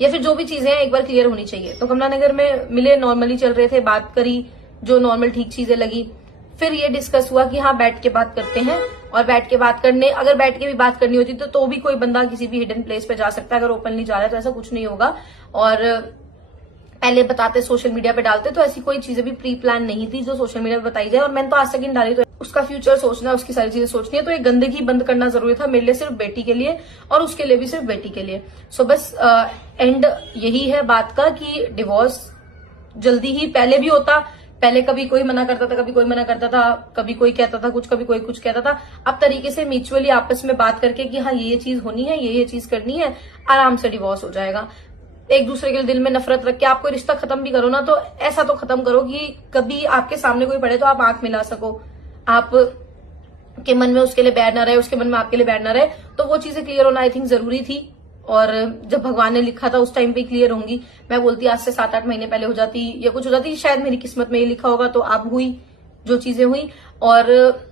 या फिर जो भी चीजें हैं एक बार क्लियर होनी चाहिए। तो कमला नगर में मिले, नॉर्मली चल रहे थे, बात करी, जो नॉर्मल ठीक चीजें लगी। फिर ये डिस्कस हुआ कि हाँ बैठ के बात करते हैं, और बैठ के बात करने, अगर बैठ के भी बात करनी होती तो भी कोई बंदा किसी भी हिडन प्लेस पे जा सकता है। अगर ओपनली जा रहा है तो ऐसा कुछ नहीं होगा। और पहले बताते, सोशल मीडिया पे डालते, तो ऐसी कोई चीजें भी प्री प्लान नहीं थी जो सोशल मीडिया पे बताई जाए। और मैंने तो आज तक इन डाली, तो उसका फ्यूचर सोचना, उसकी सारी चीजें सोचनी है। तो ये गंदगी बंद करना जरूरी था मेरे लिए, सिर्फ बेटी के लिए, और उसके लिए भी सिर्फ बेटी के लिए। सो बस एंड यही है बात का कि डिवोर्स जल्दी ही, पहले भी होता, पहले कभी कोई मना करता था, कभी कोई मना करता था, कभी कोई कहता था कुछ, कभी कोई कुछ कहता था। अब तरीके से म्यूचुअली आपस में बात करके कि हाँ ये चीज होनी है, ये चीज करनी है, आराम से डिवोर्स हो जाएगा। एक दूसरे के दिल में नफरत रख के आप कोई रिश्ता खत्म भी करो ना, तो ऐसा तो खत्म करो कि कभी आपके सामने कोई पड़े तो आप आंख मिला सको, आप के मन में उसके लिए बैड ना रहे, उसके मन में आपके लिए बैड ना रहे। तो वो चीजें क्लियर होना आई थिंक जरूरी थी, और जब भगवान ने लिखा था उस टाइम पे क्लियर होंगी। मैं बोलती आज से 7-8 महीने पहले हो जाती या कुछ हो जाती, शायद मेरी किस्मत में ये लिखा होगा। तो अब हुई जो चीजें हुई। और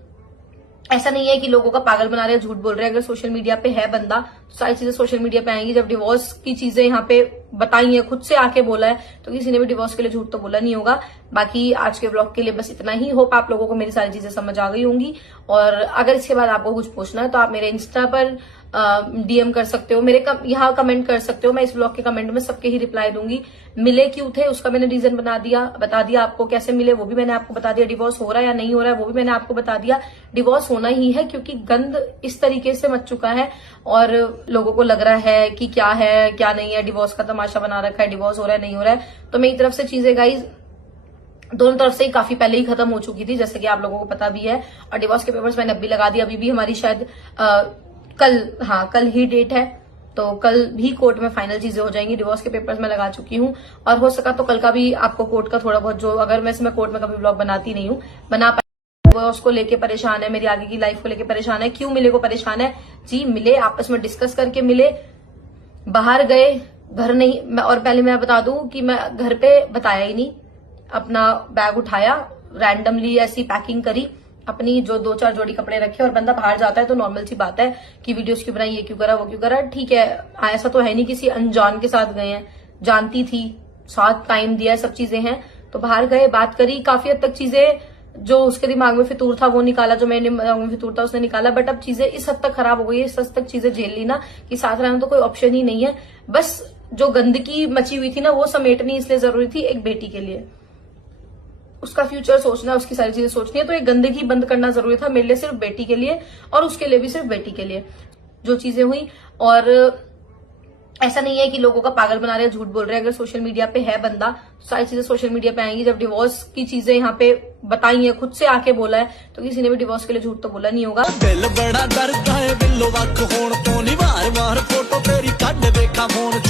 ऐसा नहीं है कि लोगों का पागल बना रहे हैं, झूठ बोल रहे हैं। अगर सोशल मीडिया पे है बंदा तो सारी चीजें सोशल मीडिया पे आएंगी। जब डिवोर्स की चीजें यहाँ पे बताई है, खुद से आके बोला है, तो किसी ने भी डिवोर्स के लिए झूठ तो बोला नहीं होगा। बाकी आज के ब्लॉग के लिए बस इतना ही। होप आप लोगों को मेरी सारी चीजें समझ आ गई होंगी। और अगर इसके बाद आपको कुछ पूछना है तो आप मेरे इंस्टा पर डीएम कर सकते हो, मेरे यहाँ कमेंट कर सकते हो। मैं इस ब्लॉग के कमेंट में सबके ही रिप्लाई दूंगी। मिले क्यों थे उसका मैंने रीजन बता दिया आपको। कैसे मिले वो भी मैंने आपको बता दिया। डिवोर्स हो रहा है या नहीं हो रहा है वो भी मैंने आपको बता दिया। डिवोर्स होना ही है, क्योंकि गंद इस तरीके से मच चुका है और लोगों को लग रहा है कि क्या है क्या नहीं है, डिवोर्स का तमाशा बना रखा है, डिवोर्स हो रहा है नहीं हो रहा है। तो मेरी तरफ से चीजें गाइज दोनों तरफ से ही काफी पहले ही खत्म हो चुकी थी, जैसे कि आप लोगों को पता भी है। और डिवोर्स के पेपर्स मैंने अभी लगा दिए। अभी भी हमारी शायद कल ही डेट है, तो कल भी कोर्ट में फाइनल चीजें हो जाएंगी। डिवोर्स के पेपर्स मैं लगा चुकी हूँ, और हो सका तो कल का भी आपको कोर्ट का थोड़ा बहुत, जो अगर वैसे मैं कोर्ट में कभी ब्लॉग बनाती नहीं हूँ, बना डिवोर्स को लेके परेशान है, मेरी आगे की लाइफ को लेके परेशान है। क्यों मिले को परेशान है जी? मिले, आपस में डिस्कस करके मिले, बाहर गए, घर नहीं। और पहले मैं बता दूं कि मैं घर पे बताया ही नहीं, अपना बैग उठाया, रैंडमली ऐसी पैकिंग करी अपनी, जो 2-4 जोड़ी कपड़े रखे। और बंदा बाहर जाता है तो नॉर्मल सी बात है कि वीडियोस क्यों बनाई, ये क्यों करा, वो क्यों करा, ठीक है। ऐसा तो है नहीं किसी अनजान के साथ गए हैं, जानती थी, साथ टाइम दिया, सब चीजें हैं। तो बाहर गए, बात करी, काफी हद तक चीजें जो उसके दिमाग में फितूर था वो निकाला, जो मेरे दिमाग में फितूर था उसने निकाला। बट अब चीजें इस हद तक खराब हो गई है, इस हद तक चीजें झेल ली ना कि साथ रहना तो कोई ऑप्शन ही नहीं है। बस जो गंदगी मची हुई थी ना वो समेटनी इसलिए जरूरी थी एक बेटी के लिए। उसका फ्यूचर सोचना, उसकी सारी चीजें सोचनी है। तो ये गंदगी बंद करना जरूरी था मेरे लिए, सिर्फ बेटी के लिए, और उसके लिए भी सिर्फ बेटी के लिए जो चीजें हुई। और ऐसा नहीं है कि लोगों का पागल बना रहे हैं, झूठ बोल रहे हैं। अगर सोशल मीडिया पे है बंदा तो सारी चीजें सोशल मीडिया पे आएंगी। जब डिवोर्स की चीजें यहाँ पे बताई है, खुद से आके बोला है, तो किसी ने भी डिवोर्स के लिए झूठ तो बोला नहीं होगा। दिल बड़ा डरता है बिल्लो वक होण तो नी, वार वार फोटो तेरी कड देखा फोन